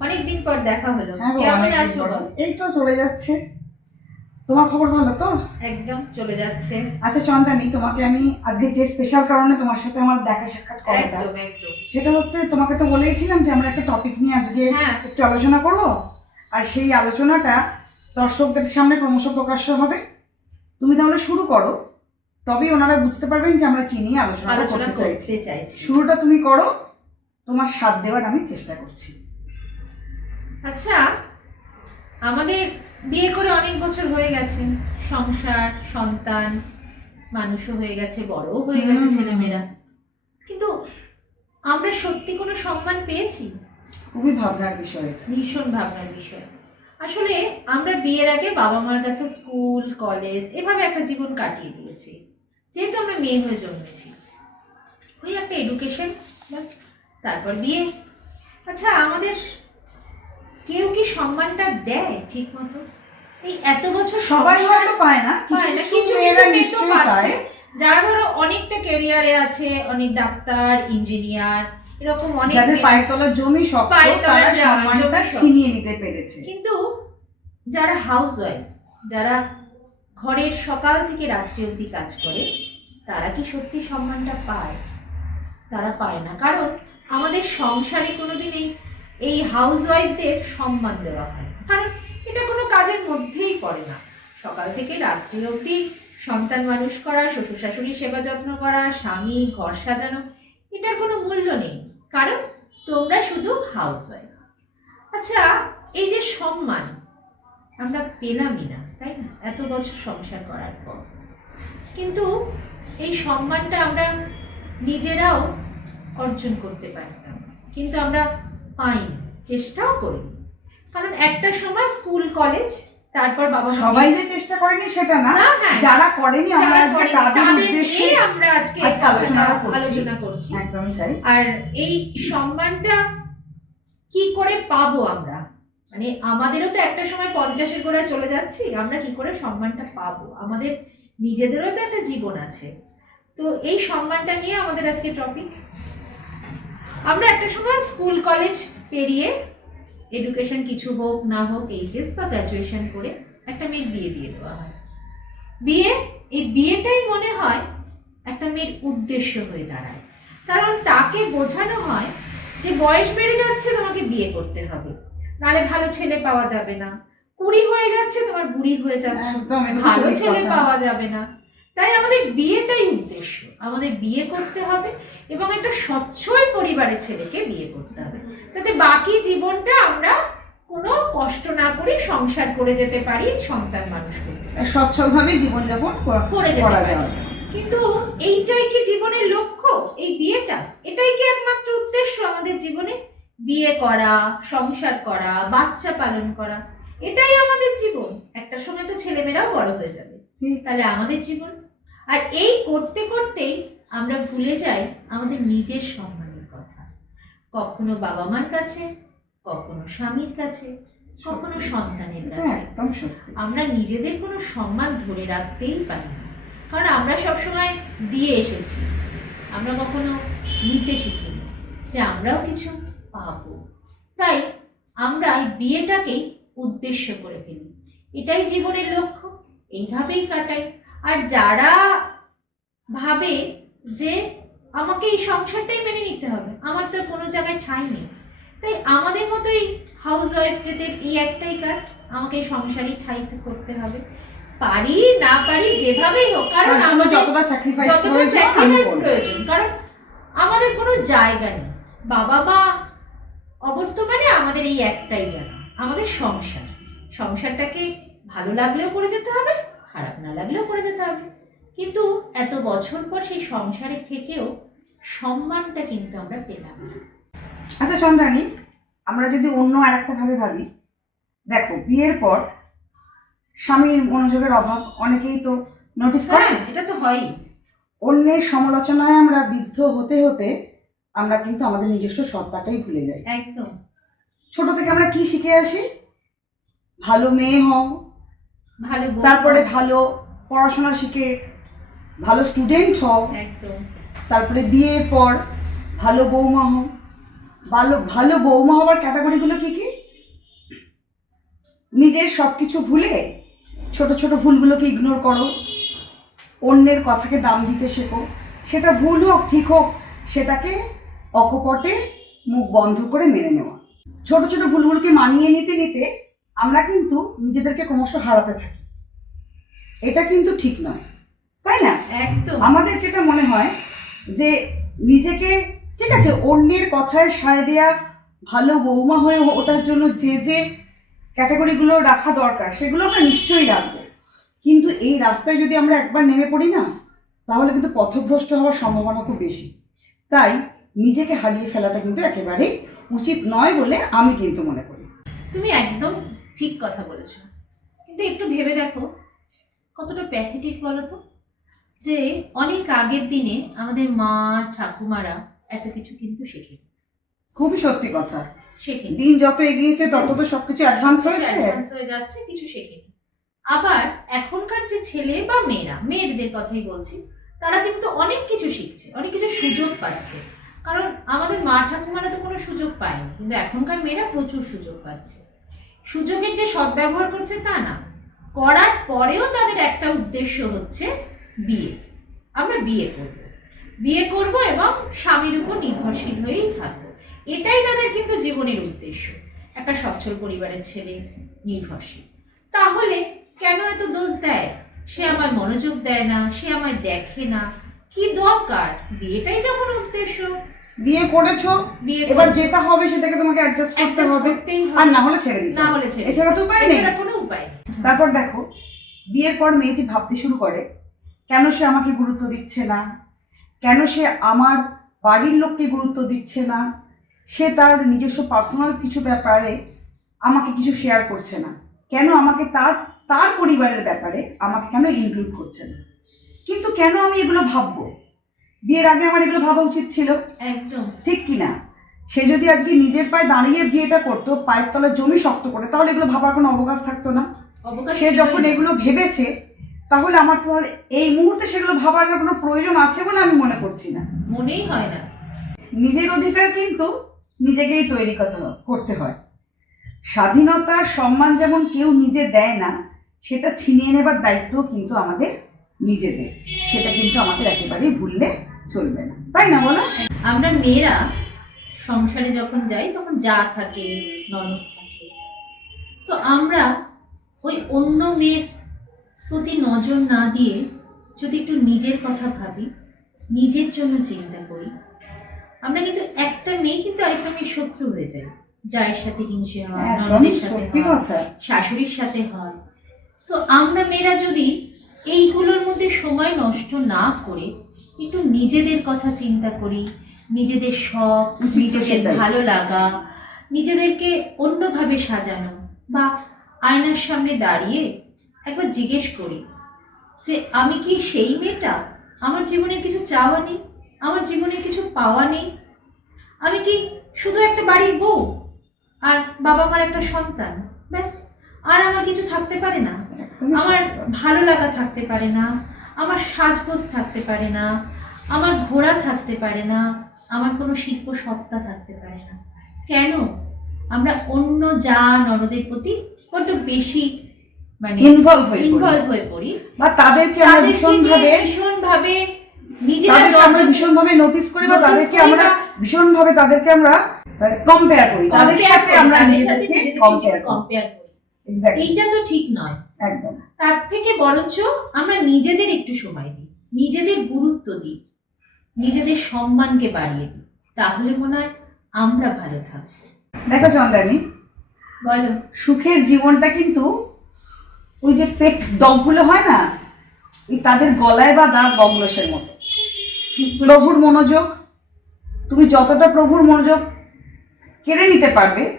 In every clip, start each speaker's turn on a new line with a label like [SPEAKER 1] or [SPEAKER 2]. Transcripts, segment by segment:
[SPEAKER 1] অনেকদিন পর দেখা হলো।
[SPEAKER 2] হ্যাঁ
[SPEAKER 1] কেমন আছো
[SPEAKER 2] এই তো চলে যাচ্ছে। তোমার খবর ভালো তো?
[SPEAKER 1] একদম চলে যাচ্ছে।
[SPEAKER 2] আচ্ছা চন্দ্রানী তোমাকে আমি আজকে যে স্পেশাল কারণে তোমার সাথে আমার দেখা সাক্ষাৎ করাটা
[SPEAKER 1] একদম একদম।
[SPEAKER 2] সেটা হচ্ছে তোমাকে তো বলেইছিলাম যে আমরা একটা টপিক নিয়ে আজকে
[SPEAKER 1] হ্যাঁ।
[SPEAKER 2] একটু আলোচনা করব। আর সেই আলোচনাটা দর্শকদের সামনে ক্রমশ প্রকাশ্য হবে। তুমি তাহলে শুরু করো। তবেই ওনারা বুঝতে পারবেন যে আমরা কি নিয়ে আলোচনা করতে চাইছি। শুরুটা তুমি করো। তোমার সাথ দেওয়ার আমি চেষ্টা করছি।
[SPEAKER 1] আচ্ছা আমাদের বিয়ে করে অনেক বছর হয়ে গেছে। সংসার সন্তান মানুষও হয়ে গেছে বড়ও হয়ে গেছে ছেলেমেয়েরা। কিন্তু আমরা সত্যি কোনো সম্মান পেয়েছি?
[SPEAKER 2] খুবই ভাবনার বিষয় এটা।
[SPEAKER 1] ভীষণ ভাবনার বিষয়। আসলে আমরা বিয়ের আগে বাবা মার কাছে স্কুল কলেজ এভাবে একটা জীবন কাটিয়ে দিয়েছি। যেহেতু আমরা মেয়ে হয়ে জন্মেছি। ওই একটা এডুকেশন ব্যাস তারপর বিয়ে। আচ্ছা আমাদের কেউ কি সম্মানটা দেয় ঠিক মতো এই এত বছর
[SPEAKER 2] সবাই হয়তো পায় না কিছু কিছু নিশ্চয়ই। পায়।
[SPEAKER 1] যারা ধরো অনেকটা ক্যারিয়ারে আছে অনেক ডাক্তার ইঞ্জিনিয়ার এরকম অনেক
[SPEAKER 2] জমি সম্মানটা ছিনিয়ে নিতে পেরেছে।
[SPEAKER 1] কিন্তু যারা হাউস ওয়াইফ যারা ঘরের সকাল থেকে রাত্রি অবধি কাজ করে তারা কি সত্যি সম্মানটা পায়? তারা পায় না। কারণ আমাদের সংসারে কোনোদিনই এই হাউস ওয়াইফদের সম্মান দেওয়া হয়। কারণ এটা কোনো কাজের মধ্যেই পড়ে না। সকাল থেকে রাত্রি অবধি সন্তান মানুষ করা, শ্বশুর শাশুড়ি সেবা যত্ন করা, স্বামী ঘর সাজানো, এটার কোনো মূল্য নেই। কারণ তোমরা শুধু হাউস ওয়াইফ আচ্ছা এই যে সম্মান, আমরা পেলামই না, তাই না? এত বছর সংসার করার পর। কিন্তু এই সম্মানটা আমরা নিজেরাও অর্জন করতে পারতাম। কিন্তু আমরা পাইনি চেষ্টাও করিনি। কারণ একটা সময় স্কুল কলেজ তারপর বাবা
[SPEAKER 2] সবাই যে চেষ্টা করেনি সেটা না
[SPEAKER 1] হ্যাঁ।
[SPEAKER 2] যারা করেনি আমরা আজকে তাদের উদ্দেশ্যে
[SPEAKER 1] আমরা আজকে
[SPEAKER 2] আলোচনা করছি।
[SPEAKER 1] আলোচনা করছি।
[SPEAKER 2] একদমই তাই।
[SPEAKER 1] আর এই সম্মানটা কি করে পাবো আমরা? মানে আমাদেরও তো একটা সময় পঞ্চাশের গোড়ায় চলে যাচ্ছি আমরা কি করে সম্মানটা পাবো? আমাদের নিজেদেরও তো একটা জীবন আছে। তো এই সম্মানটা নিয়ে আমাদের আজকে টপিক আমরা একটা সময় স্কুল কলেজ পেরিয়ে এডুকেশন কিছু হোক না হোক এইচএস বা গ্র্যাজুয়েশন করে একটা মেয়ের বিয়ে দিয়ে দেওয়া হয়। বিয়ে এই বিয়েটাই মনে হয় একটা মেয়ের উদ্দেশ্য হয়ে দাঁড়ায়। কারণ তাকে বোঝানো হয় যে বয়স বেড়ে যাচ্ছে তোমাকে বিয়ে করতে হবে। নালে ভালো ছেলে পাওয়া যাবে না। কুড়ি হয়ে যাচ্ছে তোমার বুড়ি হয়ে যাচ্ছে। ভালো ছেলে পাওয়া যাবে না। তাই আমাদের বিয়েটাই উদ্দেশ্য। আমাদের বিয়ে করতে হবে এবং একটা সচ্ছল পরিবারের ছেলেকে বিয়ে করতে হবে। যাতে বাকি জীবনটা আমরা কোনো কষ্ট না করে সংসার করে যেতে পারি সন্তান মানুষ করতে পারি।
[SPEAKER 2] আর সচ্ছলভাবে জীবনযাপন করে
[SPEAKER 1] যেতে পারি। কিন্তু এইটাই কি জীবনের লক্ষ্য এই বিয়েটা? এটাই কি একমাত্র উদ্দেশ্য আমাদের জীবনে? বিয়ে করা সংসার করা বাচ্চা পালন করা। এটাই আমাদের জীবন। একটা সময় তো ছেলেমেয়েরাও বড় হয়ে যাবে। তাহলে আমাদের জীবন আর এই করতে করতেই আমরা ভুলে যাই আমাদের নিজের সম্মানের কথা। কখনো বাবা মার কাছে কখনো স্বামীর কাছে কখনো সন্তানের
[SPEAKER 2] এটা
[SPEAKER 1] কাছে।
[SPEAKER 2] একদম
[SPEAKER 1] আমরা নিজেদের কোনো সম্মান ধরে রাখতেই পারি না। কারণ আমরা সবসময় দিয়ে এসেছি। আমরা কখনো নিতে শিখিনি যে আমরাও কিছু পাবো। তাই আমরা এই বিয়েটাকেই উদ্দেশ্য করে ফেলি। এটাই জীবনের লক্ষ্য। এইভাবেই কাটাই। আর যারা ভাবে যে আমাকে এই সংসারটাই মেনে নিতে হবে আমার তো কোনো জায়গায় ঠাঁই নেই। তাই আমাদের মতোই হাউস ওয়াইফদের এই একটাই কাজ আমাকে সংসারই ঠাই করতে হবে। পারি না পারি যেভাবেই হোক কারণ আমাদের
[SPEAKER 2] যতটা স্যাক্রিফাইস। প্রয়োজন
[SPEAKER 1] কারণ আমাদের কোনো জায়গা নেই। বাবা মা অবর্তমানে আমাদের এই একটাই জানা আমাদের সংসার। সংসারটাকে ভালো লাগলেও করে যেতে হবে খারাপ না লাগলেও করে যেতে হবে। কিন্তু এত বছর পর সেই সংসারে থেকেও সম্মানটা কিন্তু আমরা পেলাম না।
[SPEAKER 2] আচ্ছা চন্দ্রানী আমরা যদি অন্য আর একটা ভাবে ভাবি দেখো বিয়ের পর স্বামীর মনোযোগের অভাব অনেকেই তো নোটিস করে।
[SPEAKER 1] হ্যাঁ এটা তো হয়ই।
[SPEAKER 2] অন্যের সমালোচনায় আমরা বিদ্ধ হতে হতে আমরা কিন্তু আমাদের নিজস্ব সত্তাটাই ভুলে যাই।
[SPEAKER 1] একদম।
[SPEAKER 2] ছোট থেকে আমরা কি শিখে আসি? ভালো মেয়ে হও তারপরে ভালো পড়াশোনা শিখে ভালো স্টুডেন্ট হও।
[SPEAKER 1] একদম।
[SPEAKER 2] তারপরে বিয়ের পর ভালো বৌমা হও। ভালো ভালো বৌমা হওয়ার ক্যাটাগরিগুলো কি কি? নিজের সব কিছু ভুলে ছোট ছোট ভুলগুলোকে ইগনোর করো। অন্যের কথাকে দাম দিতে শেখো। সেটা ভুল হোক ঠিক হোক সেটাকে অকপটে মুখ বন্ধ করে মেনে নেওয়া। ছোট ছোট ভুলগুলোকে মানিয়ে নিতে নিতে আমরা কিন্তু নিজেদেরকে ক্রমশ হারাতে থাকি। এটা কিন্তু ঠিক নয়। তাই না?
[SPEAKER 1] একদম।
[SPEAKER 2] আমাদের যেটা মনে হয় যে নিজেকে ঠিক আছে অন্যের কথায় সায় দেয়া ভালো বৌমা হয়ে ওঠার জন্য যে যে ক্যাটাগরিগুলো রাখা দরকার সেগুলো আমরা নিশ্চয়ই রাখব। কিন্তু এই রাস্তায় যদি আমরা একবার নেমে পড়ি না তাহলে কিন্তু পথভ্রষ্ট হওয়ার সম্ভাবনা খুব বেশি। তাই নিজেকে হারিয়ে ফেলাটা কিন্তু একেবারেই উচিত নয় বলে আমি কিন্তু মনে করি।
[SPEAKER 1] তুমি একদম ঠিক কথা বলেছ। কিন্তু একটু ভেবে দেখো কতটা প্যাথেটিক বলো তো? যে অনেক আগের দিনে আমাদের মা ঠাকুমারা এত কিছু কিন্তু শেখেনি
[SPEAKER 2] খুবই সত্যি কথা।
[SPEAKER 1] শেখেনি
[SPEAKER 2] দিন যত এগিয়েছে তত তো সবকিছু অ্যাডভান্স হয়েছে।
[SPEAKER 1] অ্যাডভান্স হয়ে যাচ্ছে কিছু শেখেনি। আবার এখনকার যে ছেলে বা মেয়েরা মেয়েদের কথাই বলছি তারা কিন্তু অনেক কিছু শিখছে অনেক কিছু সুযোগ পাচ্ছে। কারণ আমাদের মা ঠাকুমারা তো কোনো সুযোগ পায়নি কিন্তু এখনকার মেয়েরা প্রচুর সুযোগ পাচ্ছে। সুযোগের যে সদ্ব্যবহার করছে তা না। করার পরেও তাদের একটা উদ্দেশ্য হচ্ছে বিয়ে। আমরা বিয়ে করব। বিয়ে করব এবং স্বামীর উপর নির্ভরশীল হয়েই থাকব। এটাই তাদের কিন্তু জীবনের উদ্দেশ্য। একটা সচ্ছল পরিবারের ছেলে নির্ভরশীল। তাহলে কেন এত দোষ দেয়? সে আমার মনোযোগ দেয় না, সে আমায় দেখে না। কি দরকার? বিয়েটাই যখন উদ্দেশ্য।
[SPEAKER 2] বিয়ে করেছ? এবার যেটা হবে সেটাকে তোমাকে অ্যাডজাস্ট করতে হবে। আর না হলে ছেড়ে দিতে
[SPEAKER 1] না। হলে ছেড়ে
[SPEAKER 2] এছাড়া তো উপায় নেই।
[SPEAKER 1] কোনো উপায়
[SPEAKER 2] তারপর দেখো বিয়ের পর মেয়েটি ভাবতে শুরু করে কেন সে আমাকে গুরুত্ব দিচ্ছে না? কেন সে আমার বাড়ির লোককে গুরুত্ব দিচ্ছে না? সে তার নিজস্ব পার্সোনাল কিছু ব্যাপারে আমাকে কিছু শেয়ার করছে না। কেন আমাকে তার তার পরিবারের ব্যাপারে আমাকে কেন ইনক্লুড করছে না? কিন্তু কেন আমি এগুলো ভাববো? বিয়ের আগে আমার এগুলো ভাবা উচিত ছিল।
[SPEAKER 1] একদম।
[SPEAKER 2] ঠিক কি না সে যদি আজকে নিজের পায়ে দাঁড়িয়ে বিয়েটা করতো পায়ের তলায় জমি শক্ত করে তাহলে এগুলো ভাবার কোনো অবকাশ থাকতো না। সে যখন এগুলো ভেবেছে তাহলে আমার তো তাহলে এই মুহূর্তে সেগুলো ভাবার কোনো প্রয়োজন আছে বলে আমি মনে করছি না।
[SPEAKER 1] মনেই হয় না।
[SPEAKER 2] নিজের অধিকার কিন্তু নিজেকেই তৈরি করতে হয়- করতে হয়। স্বাধীনতার সম্মান যেমন কেউ নিজে দেয় না সেটা ছিনিয়ে নেবার দায়িত্ব কিন্তু আমাদের নিজেদের। সেটা কিন্তু আমাদের একেবারেই ভুললে চলবে না। তাই না বলো?
[SPEAKER 1] আমরা মেয়েরা সংসারে যখন যাই তখন যা থাকে ননদ থাকে। তো আমরা ওই অন্য মেয়ের প্রতি নজর না দিয়ে যদি একটু নিজের কথা ভাবি নিজের জন্য চিন্তা করি আমরা কিন্তু একটা মেয়ে কিন্তু আরেকটা মেয়ের শত্রু হয়ে যায় যায়ের সাথে হিংসে হয় ননদের সাথে হয়
[SPEAKER 2] কথা।
[SPEAKER 1] শাশুড়ির সাথে হয়। তো আমরা মেয়েরা যদি এইগুলোর মধ্যে সময় নষ্ট না করে একটু নিজেদের কথা চিন্তা করি নিজেদের শখ নিজেদের ভালো লাগা নিজেদেরকে অন্যভাবে সাজানো বা আয়নার সামনে দাঁড়িয়ে একবার জিজ্ঞেস করি যে আমি কি সেই মেয়েটা? আমার জীবনে কিছু চাওয়া নেই? আমার জীবনে কিছু পাওয়া নেই? আমি কি শুধু একটা বাড়ির বউ? আর বাবা মার একটা সন্তান? ব্যাস আর আমার কিছু থাকতে পারে না। আমার ভালো লাগা থাকতে পারে না। আমার সাজগোজ থাকতে পারে না। আমার ঘোড়া থাকতে পারে না। আমার কোনো শিল্প সত্তা থাকতে পারে না। কেন? আমরা অন্য যা ননদের প্রতি বড্ড বেশি মানে
[SPEAKER 2] ইনভলভ হয়ে
[SPEAKER 1] ইনভলভ হয়ে পড়ি
[SPEAKER 2] বা তাদেরকে আমরা
[SPEAKER 1] তাদেরকে
[SPEAKER 2] ভীষণ ভাবে
[SPEAKER 1] নিজেরা
[SPEAKER 2] আমরা
[SPEAKER 1] যত-
[SPEAKER 2] ভীষণ নোটিস করি বা তাদেরকে আমরা
[SPEAKER 1] বা
[SPEAKER 2] ভীষণ ভাবে তাদেরকে আমরা কম্পেয়ার করি। তাদের সাথে আমরা নিজেদেরকে কম্পেয়ার করি।
[SPEAKER 1] এইটা তো ঠিক নয়।
[SPEAKER 2] একদম।
[SPEAKER 1] তার থেকে বরঞ্চ আমরা নিজেদের একটু সময় দিই নিজেদের গুরুত্ব দিই নিজেদের সম্মানকে বাড়িয়ে দিই। তাহলে মনে হয় আমরা ভালো থাকব।
[SPEAKER 2] দেখো চন্দ্রানী
[SPEAKER 1] বলো।
[SPEAKER 2] সুখের জীবনটা কিন্তু ওই যে পেট ডগগুলো হয় না ওই তাদের গলায় বা বাঁধা বংলসের মতো। প্রভুর মনোযোগ তুমি যতটা প্রভুর মনোযোগ কেড়ে নিতে পারবে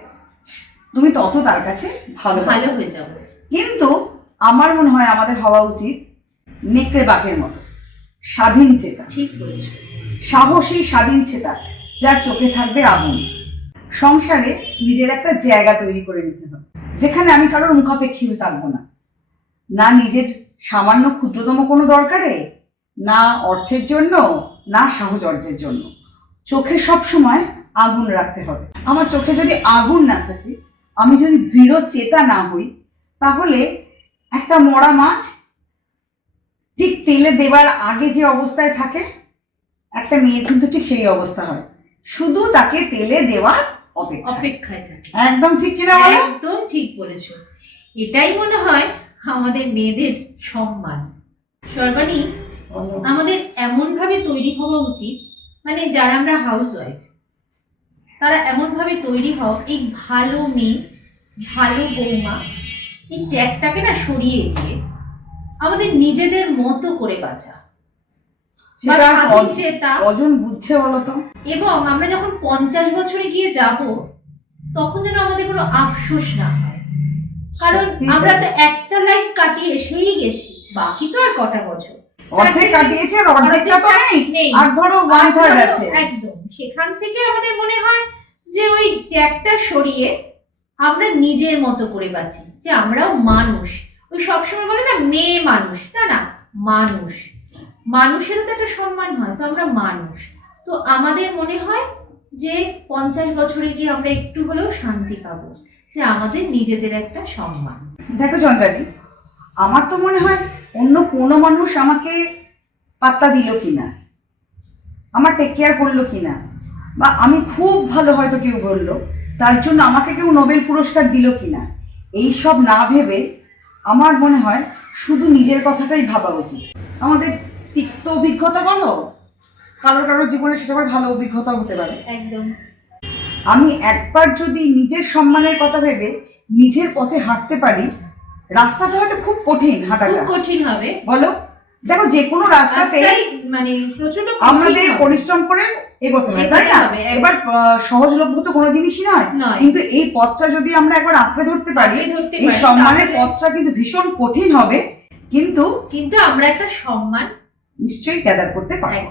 [SPEAKER 2] তুমি তত তার কাছে ভালো
[SPEAKER 1] ভালো হয়ে যাব।
[SPEAKER 2] কিন্তু আমার মনে হয় আমাদের হওয়া উচিত নেকড়ে বাঘের মতো। স্বাধীন চেতা।
[SPEAKER 1] ঠিক বলেছ।
[SPEAKER 2] সাহসী স্বাধীন চেতা যার চোখে থাকবে আগুন। সংসারে নিজের একটা জায়গা তৈরি করে নিতে হবে যেখানে আমি কারোর মুখাপেক্ষী হয়ে থাকব না। না নিজের সামান্য ক্ষুদ্রতম কোনো দরকারে না অর্থের জন্য না সাহচর্যের জন্য। চোখে সব সময় আগুন রাখতে হবে। আমার চোখে যদি আগুন না থাকে আমি যদি দৃঢ় চেতা না হই তাহলে একটা মরা মাছ ঠিক তেলে দেবার আগে যে অবস্থায় থাকে একটা মেয়ের কিন্তু ঠিক সেই অবস্থা হয়। শুধু তাকে তেলে দেওয়ার
[SPEAKER 1] অপেক্ষায়। থাকে।
[SPEAKER 2] একদম ঠিক কিনা বলো?
[SPEAKER 1] একদম ঠিক বলেছ। এটাই মনে হয় আমাদের মেয়েদের সম্মান। সর্বাণী আমাদের এমনভাবে তৈরি হওয়া উচিত মানে যারা আমরা হাউস ওয়াইফ তারা এমনভাবে তৈরি হও এই ভালো মেয়ে ভালো বৌমা এই ট্যাগটাকে না সরিয়ে দিয়ে আমাদের নিজেদের মতো করে বাঁচা।
[SPEAKER 2] কজন বুঝছে বলো তো?
[SPEAKER 1] এবং আমরা যখন পঞ্চাশ বছরে গিয়ে যাব তখন যেন আমাদের কোনো আফসোস না হয়। কারণ আমরা তো একটা লাইফ কাটিয়ে এসেই গেছি বাকি তো আর কটা বছর।
[SPEAKER 2] অর্ধেক কাটিয়েছে আর অর্ধেকটা তো নেই। আর ধরো ওয়ান থার্ড আছে।
[SPEAKER 1] একদম। সেখান থেকে আমাদের মনে হয় যে ওই ট্যাগটা সরিয়ে আমরা নিজের মতো করে বাঁচি যে আমরাও মানুষ। ওই সবসময় বলে না মেয়ে মানুষ না না মানুষ। মানুষেরও তো একটা সম্মান হয় তো আমরা মানুষ। তো আমাদের মনে হয় যে পঞ্চাশ বছরে গিয়ে আমরা একটু হলেও শান্তি পাবো যে আমাদের নিজেদের একটা সম্মান।
[SPEAKER 2] দেখো চন্দ্রানী আমার তো মনে হয় অন্য কোনো মানুষ আমাকে পাত্তা দিল কি না আমার টেক কেয়ার করল কি না বা আমি খুব ভালো হয়তো কেউ বলল তার জন্য আমাকে কেউ নোবেল পুরস্কার দিল কি না এইসব না ভেবে আমার মনে হয় শুধু নিজের কথাটাই ভাবা উচিত। আমাদের তিক্ত অভিজ্ঞতা বলো? কারোর কারোর জীবনে সেটা আবার ভালো অভিজ্ঞতা হতে পারে।
[SPEAKER 1] একদম।
[SPEAKER 2] আমি একবার যদি নিজের সম্মানের কথা ভেবে নিজের পথে হাঁটতে পারি রাস্তাটা হয়তো খুব কঠিন
[SPEAKER 1] খুব কঠিন হবে।
[SPEAKER 2] বলো। দেখো যে কোনো রাস্তাতে
[SPEAKER 1] মানে প্রচণ্ড
[SPEAKER 2] আমাদের পরিশ্রম করে এগোতে হয় তাই না? এবার সহজলভ্য তো কোনো জিনিসই নয়। কিন্তু এই পথটা যদি আমরা একবার আঁকড়ে ধরতে পারি এই সম্মানের পথটা কিন্তু ভীষণ কঠিন হবে। কিন্তু
[SPEAKER 1] কিন্তু আমরা একটা সম্মান
[SPEAKER 2] নিশ্চয়ই গ্যাদার করতে পারব।